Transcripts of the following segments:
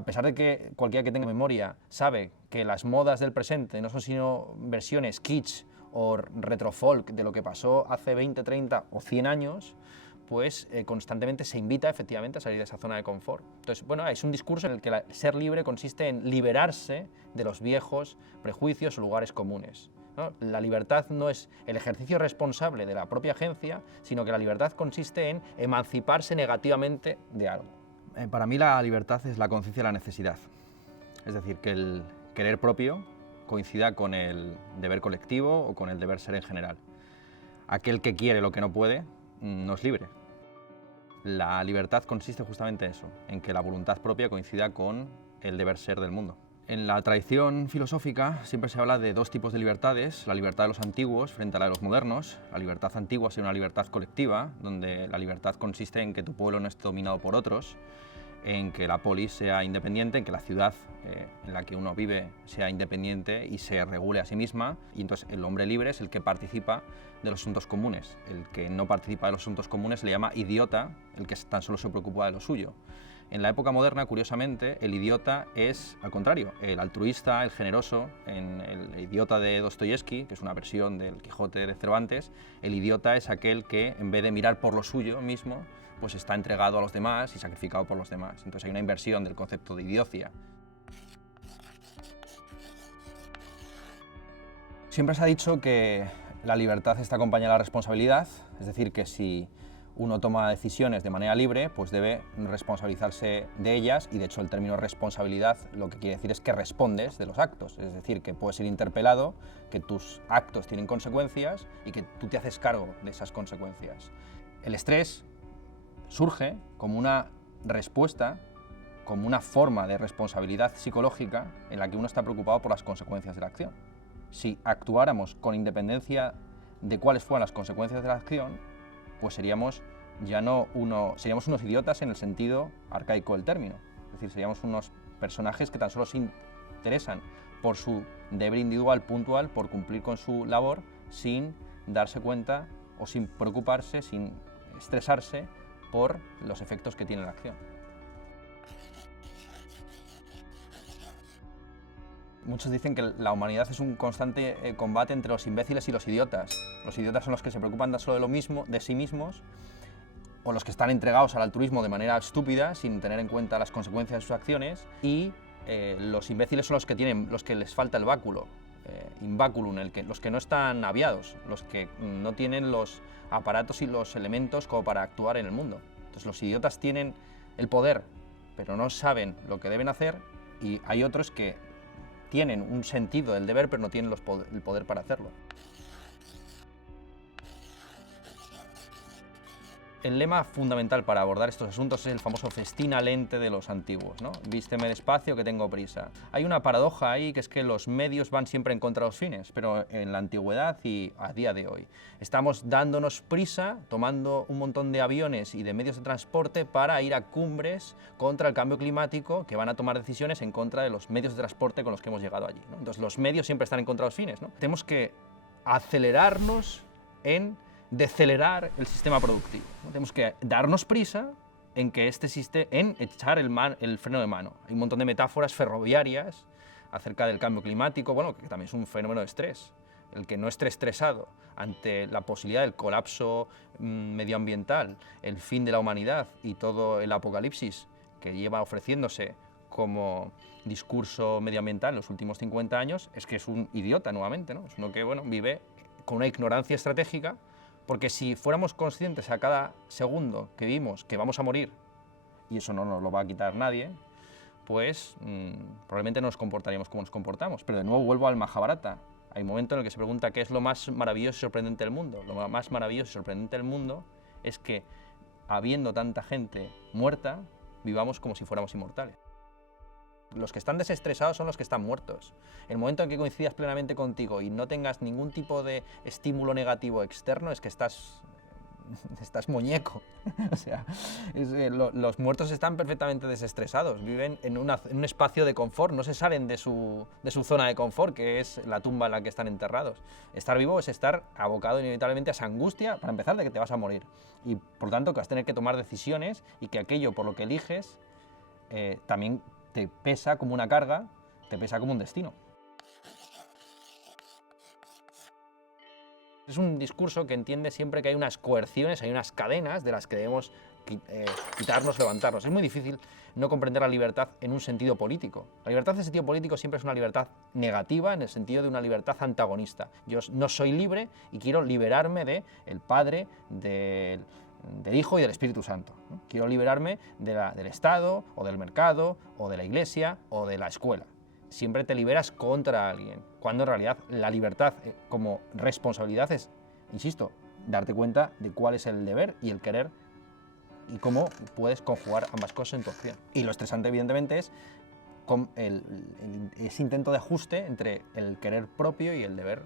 a pesar de que cualquiera que tenga memoria sabe que las modas del presente no son sino versiones kitsch o retrofolk de lo que pasó hace 20, 30 o 100 años, pues constantemente se invita efectivamente a salir de esa zona de confort. Entonces, bueno, es un discurso en el que ser libre consiste en liberarse de los viejos prejuicios o lugares comunes, ¿no? La libertad no es el ejercicio responsable de la propia agencia, sino que la libertad consiste en emanciparse negativamente de algo. Para mí la libertad es la conciencia de la necesidad. Es decir, que el querer propio coincida con el deber colectivo o con el deber ser en general. Aquel que quiere lo que no puede no es libre. La libertad consiste justamente en eso, en que la voluntad propia coincida con el deber ser del mundo. En la tradición filosófica siempre se habla de dos tipos de libertades, la libertad de los antiguos frente a la de los modernos. La libertad antigua sería una libertad colectiva, donde la libertad consiste en que tu pueblo no esté dominado por otros, en que la polis sea independiente, en que la ciudad en la que uno vive sea independiente y se regule a sí misma, y entonces el hombre libre es el que participa de los asuntos comunes. El que no participa de los asuntos comunes se le llama idiota, el que tan solo se preocupa de lo suyo. En la época moderna, curiosamente, el idiota es, al contrario, el altruista, el generoso. En el idiota de Dostoyevsky, que es una versión del Quijote de Cervantes, el idiota es aquel que, en vez de mirar por lo suyo mismo, pues está entregado a los demás y sacrificado por los demás. Entonces hay una inversión del concepto de idiocia. Siempre se ha dicho que la libertad está acompañada de la responsabilidad, es decir, que si uno toma decisiones de manera libre, pues debe responsabilizarse de ellas, y de hecho el término responsabilidad lo que quiere decir es que respondes de los actos, es decir, que puedes ser interpelado, que tus actos tienen consecuencias y que tú te haces cargo de esas consecuencias. El estrés surge como una respuesta, como una forma de responsabilidad psicológica en la que uno está preocupado por las consecuencias de la acción. Si actuáramos con independencia de cuáles fueran las consecuencias de la acción, pues seríamos unos idiotas en el sentido arcaico del término. Es decir, seríamos unos personajes que tan solo se interesan por su deber individual puntual, por cumplir con su labor, sin darse cuenta o sin preocuparse, sin estresarse por los efectos que tiene la acción. Muchos dicen que la humanidad es un constante combate entre los imbéciles y los idiotas. Los idiotas son los que se preocupan solo de lo mismo, de sí mismos, o los que están entregados al altruismo de manera estúpida, sin tener en cuenta las consecuencias de sus acciones, y los imbéciles son los que les falta el báculo, inbaculum, los que no están aviados, los que no tienen los aparatos y los elementos como para actuar en el mundo. Entonces los idiotas tienen el poder, pero no saben lo que deben hacer, y hay otros que tienen un sentido del deber, pero no tienen el poder para hacerlo. El lema fundamental para abordar estos asuntos es el famoso festina lente de los antiguos, ¿no? Vísteme despacio que tengo prisa. Hay una paradoja ahí, que es que los medios van siempre en contra de los fines, pero en la antigüedad y a día de hoy estamos dándonos prisa, tomando un montón de aviones y de medios de transporte para ir a cumbres contra el cambio climático, que van a tomar decisiones en contra de los medios de transporte con los que hemos llegado allí, ¿no? Entonces los medios siempre están en contra de los fines, ¿no? Tenemos que acelerarnos en decelerar el sistema productivo, ¿no? Tenemos que darnos prisa en que en echar el freno de mano. Hay un montón de metáforas ferroviarias acerca del cambio climático, bueno, que también es un fenómeno de estrés. El que no esté estresado ante la posibilidad del colapso medioambiental, el fin de la humanidad y todo el apocalipsis que lleva ofreciéndose como discurso medioambiental en los últimos 50 años, es que es un idiota nuevamente, ¿no? Es uno que, bueno, vive con una ignorancia estratégica. Porque si fuéramos conscientes a cada segundo que vivimos que vamos a morir, y eso no nos lo va a quitar nadie, pues probablemente no nos comportaríamos como nos comportamos. Pero de nuevo vuelvo al Mahabharata. Hay un momento en el que se pregunta qué es lo más maravilloso y sorprendente del mundo. Lo más maravilloso y sorprendente del mundo es que, habiendo tanta gente muerta, vivamos como si fuéramos inmortales. Los que están desestresados son los que están muertos. El momento en que coincidas plenamente contigo y no tengas ningún tipo de estímulo negativo externo, es que estás muñeco. O sea, los muertos están perfectamente desestresados, viven en un espacio de confort, no se salen de su zona de confort, que es la tumba en la que están enterrados. Estar vivo es estar abocado inevitablemente a esa angustia, para empezar, de que te vas a morir. Y por lo tanto que vas a tener que tomar decisiones, y que aquello por lo que eliges también te pesa como una carga, te pesa como un destino. Es un discurso que entiende siempre que hay unas coerciones, hay unas cadenas de las que debemos quitarnos, levantarnos. Es muy difícil no comprender la libertad en un sentido político. La libertad en sentido político siempre es una libertad negativa, en el sentido de una libertad antagonista. Yo no soy libre y quiero liberarme del Padre, del Hijo y del Espíritu Santo, ¿no? Quiero liberarme del Estado, o del mercado, o de la Iglesia, o de la escuela. Siempre te liberas contra alguien, cuando en realidad la libertad como responsabilidad es, insisto, darte cuenta de cuál es el deber y el querer y cómo puedes conjugar ambas cosas en tu acción. Y lo estresante, evidentemente, es ese intento de ajuste entre el querer propio y el deber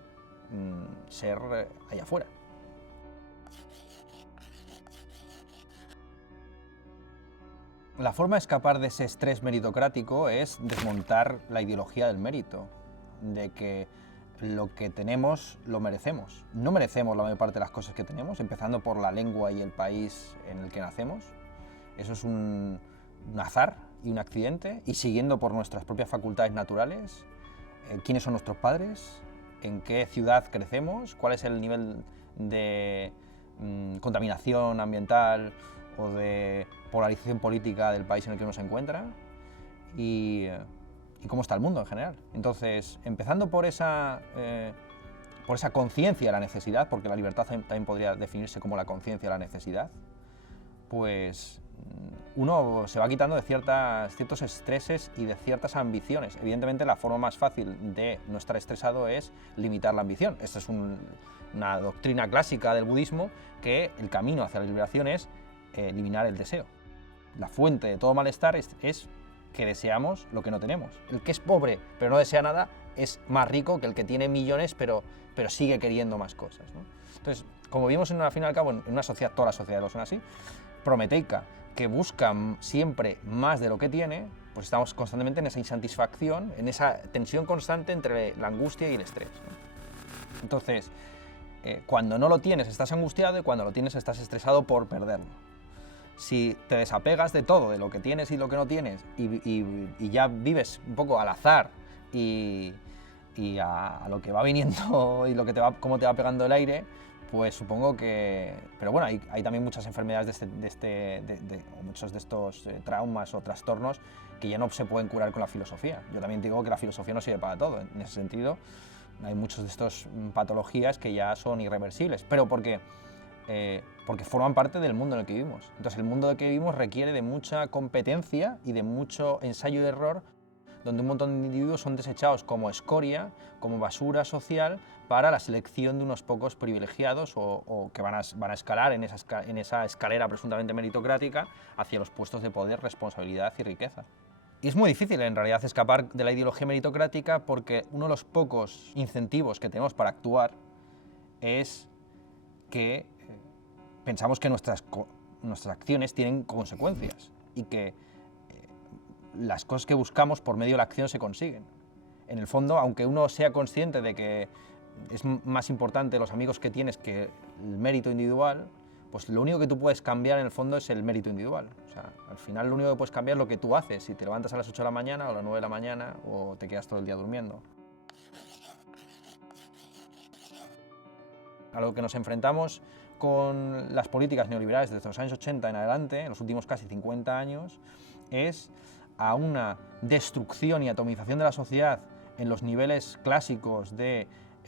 ser allá afuera. La forma de escapar de ese estrés meritocrático es desmontar la ideología del mérito, de que lo que tenemos lo merecemos. No merecemos la mayor parte de las cosas que tenemos, empezando por la lengua y el país en el que nacemos. Eso es un azar y un accidente, y siguiendo por nuestras propias facultades naturales, quiénes son nuestros padres, en qué ciudad crecemos, cuál es el nivel de contaminación ambiental o de polarización política del país en el que uno se encuentra y cómo está el mundo en general. Entonces, empezando por esa conciencia de la necesidad, porque la libertad también podría definirse como la conciencia de la necesidad, pues uno se va quitando de ciertos estreses y de ciertas ambiciones. Evidentemente, la forma más fácil de no estar estresado es limitar la ambición. Esta es una doctrina clásica del budismo, que el camino hacia la liberación es eliminar el deseo. La fuente de todo malestar es que deseamos lo que no tenemos. El que es pobre pero no desea nada es más rico que el que tiene millones pero sigue queriendo más cosas, ¿no? Entonces, como vimos al fin y al cabo en una sociedad, todas las sociedades lo son así, prometeica, que busca siempre más de lo que tiene, pues estamos constantemente en esa insatisfacción, en esa tensión constante entre la angustia y el estrés, ¿no? Entonces, cuando no lo tienes estás angustiado y cuando lo tienes estás estresado por perderlo. Si te desapegas de todo, de lo que tienes y lo que no tienes, y ya vives un poco al azar y a lo que va viniendo y cómo te va pegando el aire, pues supongo que... Pero bueno, hay también muchas enfermedades o muchos de estos traumas o trastornos que ya no se pueden curar con la filosofía. Yo también digo que la filosofía no sirve para todo. En ese sentido, hay muchas de estas patologías que ya son irreversibles, pero porque forman parte del mundo en el que vivimos. Entonces, el mundo en el que vivimos requiere de mucha competencia y de mucho ensayo y error, donde un montón de individuos son desechados como escoria, como basura social, para la selección de unos pocos privilegiados o que van a escalar en esa escalera presuntamente meritocrática hacia los puestos de poder, responsabilidad y riqueza. Y es muy difícil, en realidad, escapar de la ideología meritocrática, porque uno de los pocos incentivos que tenemos para actuar es que pensamos que nuestras acciones tienen consecuencias y que las cosas que buscamos por medio de la acción se consiguen. En el fondo, aunque uno sea consciente de que es más importante los amigos que tienes que el mérito individual, pues lo único que tú puedes cambiar en el fondo es el mérito individual. O sea, al final lo único que puedes cambiar es lo que tú haces, si te levantas a las 8 de la mañana o a las 9 de la mañana o te quedas todo el día durmiendo. A lo que nos enfrentamos con las políticas neoliberales desde los años 80 en adelante, en los últimos casi 50 años, es a una destrucción y atomización de la sociedad en los niveles clásicos del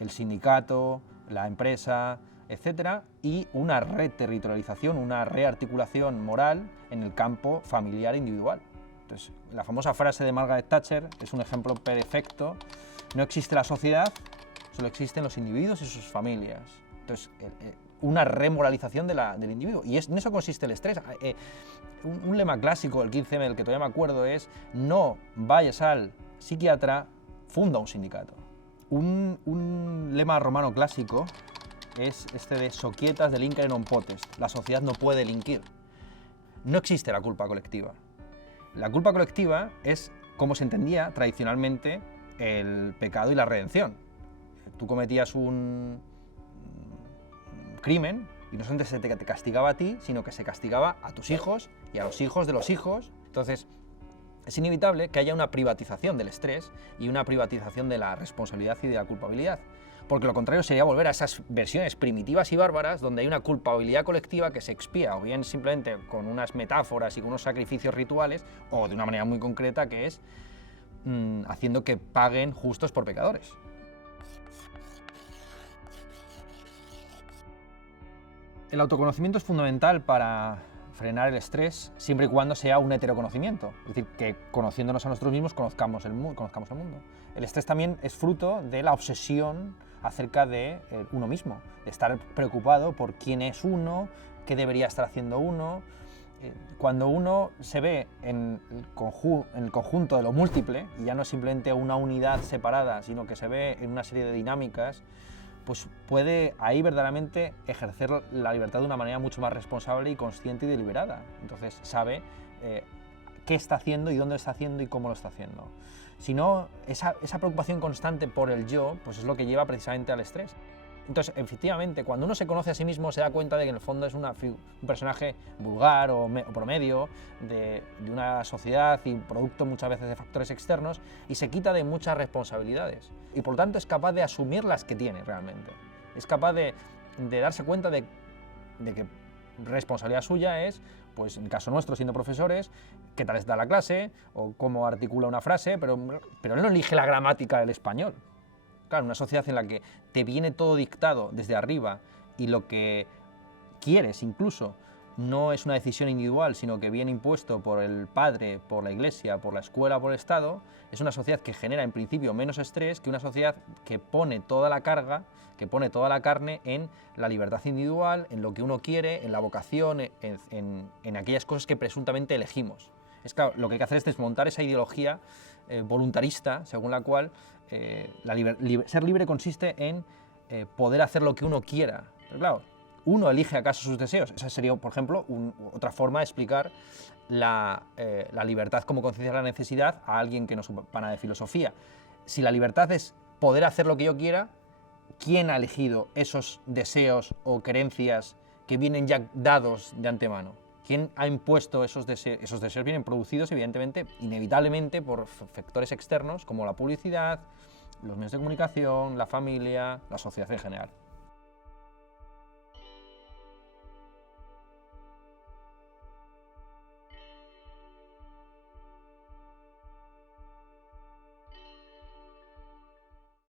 sindicato, la empresa, etc., y una reterritorialización, una rearticulación moral en el campo familiar e individual. Entonces, la famosa frase de Margaret Thatcher es un ejemplo perfecto. No existe la sociedad, solo existen los individuos y sus familias. Entonces, una remoralización del individuo. Y en eso consiste el estrés. Un lema clásico del 15M del que todavía me acuerdo es: no vayas al psiquiatra, funda un sindicato. Un lema romano clásico es este de Societas delinquere non potest. La sociedad no puede delinquir. No existe la culpa colectiva. La culpa colectiva es como se entendía tradicionalmente el pecado y la redención. Tú cometías un crimen y no solamente se te castigaba a ti, sino que se castigaba a tus hijos y a los hijos de los hijos. Entonces, es inevitable que haya una privatización del estrés y una privatización de la responsabilidad y de la culpabilidad. Porque lo contrario sería volver a esas versiones primitivas y bárbaras donde hay una culpabilidad colectiva que se expía o bien simplemente con unas metáforas y con unos sacrificios rituales o de una manera muy concreta que es haciendo que paguen justos por pecadores. El autoconocimiento es fundamental para frenar el estrés siempre y cuando sea un heteroconocimiento, es decir, que conociéndonos a nosotros mismos conozcamos el mundo. El estrés también es fruto de la obsesión acerca de uno mismo, de estar preocupado por quién es uno, qué debería estar haciendo uno. Cuando uno se ve en el conjunto de lo múltiple, y ya no es simplemente una unidad separada, sino que se ve en una serie de dinámicas, pues puede ahí verdaderamente ejercer la libertad de una manera mucho más responsable y consciente y deliberada. Entonces sabe qué está haciendo y dónde lo está haciendo y cómo lo está haciendo. Si no, esa preocupación constante por el yo, pues es lo que lleva precisamente al estrés. Entonces, efectivamente, cuando uno se conoce a sí mismo se da cuenta de que en el fondo es un personaje vulgar o promedio de una sociedad y producto muchas veces de factores externos y se quita de muchas responsabilidades. Y por lo tanto es capaz de asumir las que tiene realmente. Es capaz de darse cuenta de que responsabilidad suya es, pues en el caso nuestro siendo profesores, qué tal está la clase o cómo articula una frase, pero él no elige la gramática del español. Claro, una sociedad en la que te viene todo dictado desde arriba y lo que quieres incluso no es una decisión individual, sino que viene impuesto por el padre, por la iglesia, por la escuela, por el Estado, es una sociedad que genera en principio menos estrés que una sociedad que pone toda la carga, que pone toda la carne en la libertad individual, en lo que uno quiere, en la vocación, en aquellas cosas que presuntamente elegimos. Es claro, lo que hay que hacer es desmontar esa ideología voluntarista, según la cual ser libre consiste en poder hacer lo que uno quiera. Pero claro, ¿uno elige acaso sus deseos? Esa sería, por ejemplo, otra forma de explicar la libertad como conciencia de la necesidad a alguien que no es pana de filosofía. Si la libertad es poder hacer lo que yo quiera, ¿quién ha elegido esos deseos o creencias que vienen ya dados de antemano? ¿Quién ha impuesto esos deseos? Esos deseos vienen producidos, evidentemente, inevitablemente, por factores externos como la publicidad, los medios de comunicación, la familia, la sociedad en general.